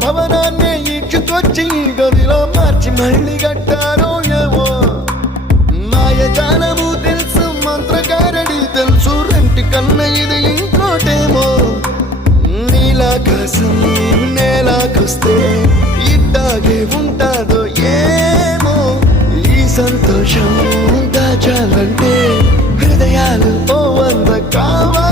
భవనాన్ని ఈడ్చుకొచ్చి గదిలో మార్చి మళ్ళీ కట్టారో ఏమో మాయజాలము తెలుసు మంత్రగారడి తెలుసు రెంటి కన్న ఇది ఇంకోటేమో నీలాకాశం నేలాకొస్తే ఇట్టాగే ఉంటాదో ఏమో ఈ సంతోషం దాచాలంటే హృదయాలు ఓ వంద కావాలి